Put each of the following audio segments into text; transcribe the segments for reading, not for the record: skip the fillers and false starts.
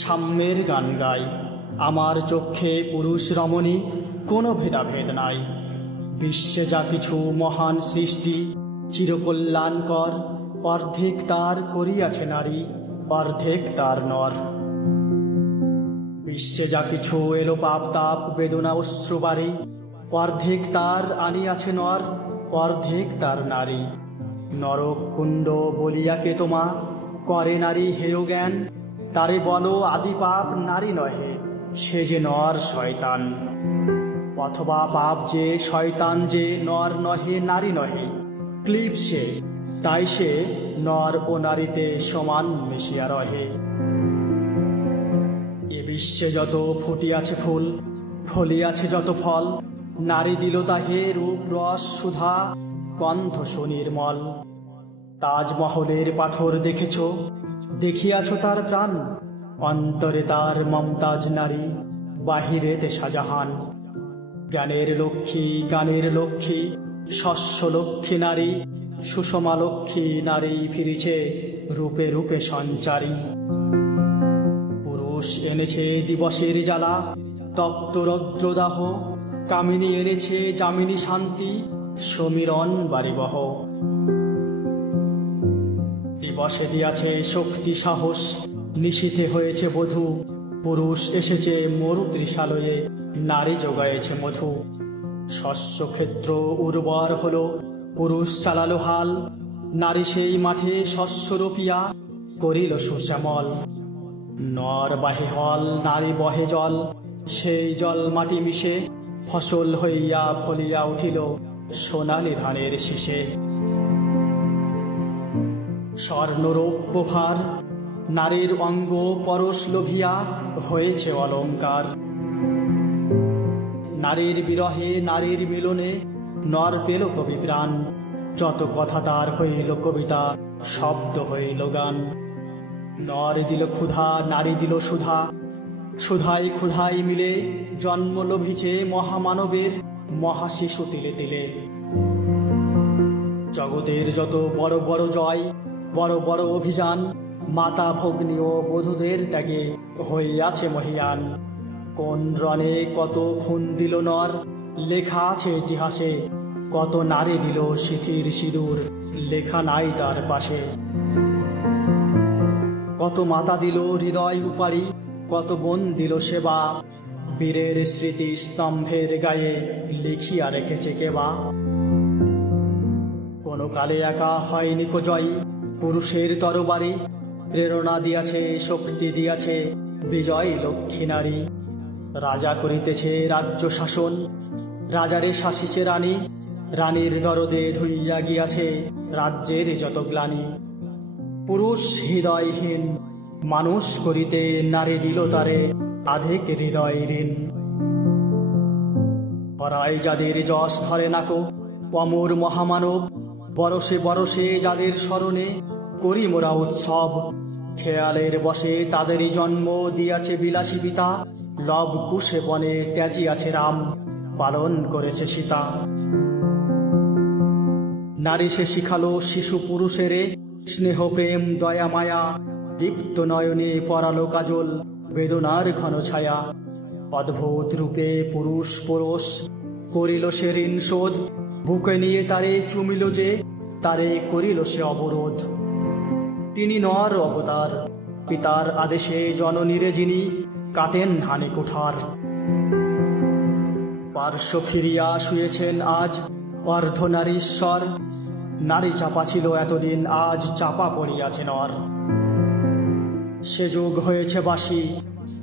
সাম্যের গান গাই, আমার চক্ষে পুরুষ রমণী কোনো ভেদাভেদ নাই। বিশ্বে যা কিছু মহান সৃষ্টি চিরকল্যাণকর, অর্ধেক তার করিয়াছে নারী, অর্ধেক তার নর। বিশ্বে যা কিছু এলো পাপ তাপ বেদনা অশ্রুবারি, অর্ধেক তার আনিয়াছে নর, অর্ধেক তার নারী। নরক কুণ্ড বলিয়াকে তোমা করে নারী হেয় জ্ঞান, তারে বলো আদি পাপ নারী নহে, সে যে নর শয়তান। অথবা পাপ যে শয়তান যে নর নহে নারী নহে, ক্লিব সে, তাই সে নর ও নারীতে সমান মিশিয়া রহে। এ বিশ্বে যত ফুটিয়াছে ফুল, ফলিয়াছে যত ফল, নারী দিল তাহে রূপ রস সুধা, গন্ধ সুনির্মল। তাজমহলের পাথর দেখেছ, দেখিয়াছ তার প্রাণ, অন্তরে তার মমতাজ নারী, বাহিরেতে শাহজাহান। জ্ঞানের লক্ষ্মী গানের লক্ষ্মী শস্য লক্ষ্মী নারী, সুষমা লক্ষ্মী নারী ফিরিছে রূপে রূপে সঞ্চারী। পুরুষ এনেছে দিবসের জ্বালা তপ্ত রৌদ্রদাহ, কামিনী এনেছে যামিনী শান্তি সমীরণ বারিবহ। দিবসে দিয়াছে শক্তি সাহস, নিশীথে হয়েছে বধূ, পুরুষ এসেছে মরু ত্রিশালয়ে, নারী যোগায়েছে মধু। শস্যক্ষেত্র উর্বর হল, পুরুষ চালালো হাল, নারী সেই মাঠে শস্য রোপিয়া করিল সুশ্যামল। নর বাহে হল নারী বহে জল, সেই জল মাটি মিশে ফসল হইয়া ফলিয়া উঠিল সোনালি ধানের শীষে। স্বর্ণরৌপ্য ভার নারীর অঙ্গ পরশ লোভিয়া হয়েছে অলঙ্কার। নারীর বিরহে নারীর মিলনে নর পেল কবি প্রাণ, যত কথা তার হইল কবিতা শব্দ হইল গান। নর দিল ক্ষুধা নারী দিল সুধা, সুধাই ক্ষুধাই মিলে জন্ম লভিছে মহামানবের মহাশিশু তিলে তিলে। জগতের যত বড় বড় জয় বড় বড় অভিযান, মাতা ভগ্নী ও বধূদের ত্যাগে হইয়াছে মহিয়ান। কোন রণে কত খুন দিল নর, লেখা আছে ইতিহাসে, কত নারী দিল সিথির সিঁদুর, লেখা নাই তার পাশে। কত মাতা দিল হৃদয় উপাড়ি, কত বোন দিল সেবা, বীরের স্মৃতি স্তম্ভের গায়ে লিখিয়া রেখেছে কেবা। কোন কালে একা হয়নি কো জয়ী পুরুষের তরবারি, প্রেরণা দিয়াছে শক্তি দিয়াছে বিজয় লক্ষ্মী নারী। রাজা করিতেছে রাজ্য শাসন, রাজারে শাসিছে রানী, রানীর দরদে ধুইয়া গিয়াছে রাজ্যের যত গ্লানি। পুরুষ হৃদয়হীন মানুষ করিতে নারী দিল তারে আধেক হৃদয় ঋণ। হরায় যাদের যশ ধরে নাকো অমর মহামানব, বরসে বরসে যাদের স্মরণে করি মোরা উৎসব। খেয়ালের বসে তাদেরই জন্ম দিয়াছে বিলাসী পিতা, লব কুশে বনে ত্যাজিয়াছে রাম, পালন করেছে সীতা। নারী সে শিখালো শিশু পুরুষেরে স্নেহ প্রেম দয়া মায়া, দীপ্ত নয়নে পরালো কাজল বেদনার ঘন ছায়া। অদ্ভুত রূপে পুরুষ পরশ করিল সে ঋণ শোধ, বুকে নিয়ে তারে চুমিল যে তারে করিল সে অবরোধ। তিনি নর অবতার, পিতার আদেশে জননীরে যিনি কাটেন হানি কুঠার। পার্শ্ব ফিরিয়া শুয়েছেন আজ অর্ধনারীশ্বর, নারী চাপা ছিল এতদিন আজ চাপা পড়িয়াছে নর। সে যুগ হয়েছে বাসি,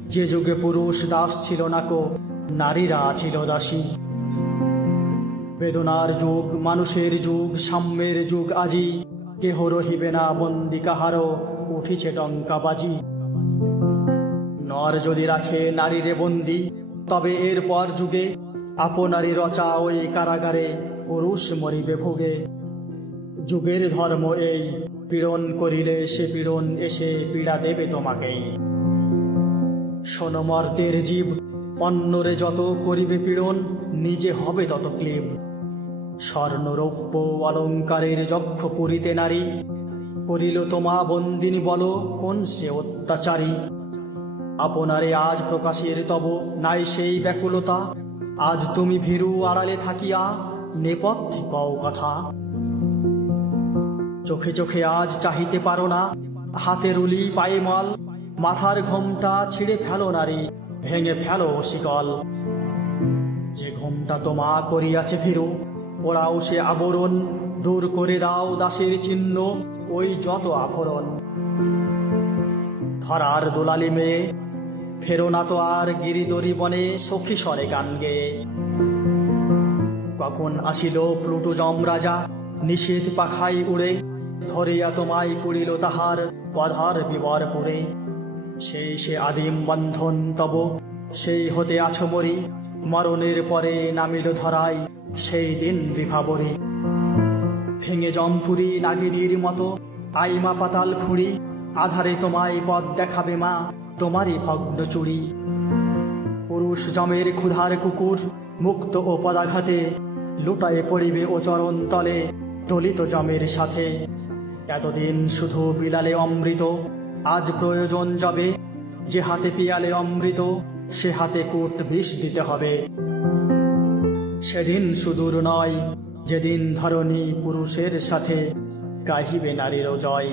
যে যুগে পুরুষ দাস ছিল নাকো, নারীরা ছিল দাসী। বেদনার যুগ মানুষের যুগ সাম্যের যুগ আজি, কেহ রহিবে না বন্দি কাহারও উঠিছে ডঙ্কাবাজি। নর যদি রাখে নারীরে বন্দি, তবে এরপর যুগে আপনারই রচা ওই কারাগারে পুরুষ মরিবে ভোগে। যুগের ধর্ম এই, পীড়ন করিলে সে পীড়ন এসে পীড়া দেবে তোমাকেই। শোনো মর্তের জীব, অন্যরে যত করিবে পীড়ন নিজে হবে তত ক্লীব। স্বর্ণরৌপ্য অলঙ্কারের যক্ষ পুরীতে নারী, করিল তোমা বন্দিনী বলো কোন সে অত্যাচারী। আপনারে আজ প্রকাশের তব নাই সেই ব্যাকুলতা, আজ তুমি ভীরু আড়ালে থাকিয়া নেপথ্যে কও কথা। চোখে চোখে আজ চাহিতে পারো না, হাতে রুলি পায়ে মাল, মাথার ঘোমটা ছিঁড়ে ফেলো নারী, ভেঙে ফেলো শিকল। যে ঘোমটা তোমা করিয়াছে ভীরু, ওরাও সে আবরণ, দূর করে দাও দাসের চিহ্ন ওই যত আভরণ। ধরার দুলালি মেয়ে, ফেরো না তো আর গিরিদরি বনে সখী স্বরে গান গেয়ে। কখন আসিল প্লুটো যমরাজা, নিষেধ পাখাই উড়ে, ধরিয়া তোমায় পুড়িল তাহার পধার বিবর পুরে। সেই সে আদিম বন্ধন তব, সেই হতে আছো মরি, মরণের পরে নামিল ধরায় সেই দিন বিভাবরী। ভেঙে জমপুরি নাগিনীর মতো আইমা পাতাল ফুড়ি, আধারে তোমায় পথ দেখাবে মা তোমারই ভগ্ন চুড়ি। পুরুষ জমের ক্ষুধার কুকুর মুক্ত ও পদাঘাতে, লুটায়ে পড়িবে ও চরণ তলে দলিত জমের সাথে। এতদিন শুধু বিলালে অমৃত, আজ প্রয়োজন যাবে, যে হাতে পিয়ালে অমৃত সে হাতে কূট বিষ দিতে হবে। সেদিন সুদূর নয় যেদিন ধরণী পুরুষের সাথে গাহিবে নারীর জয়।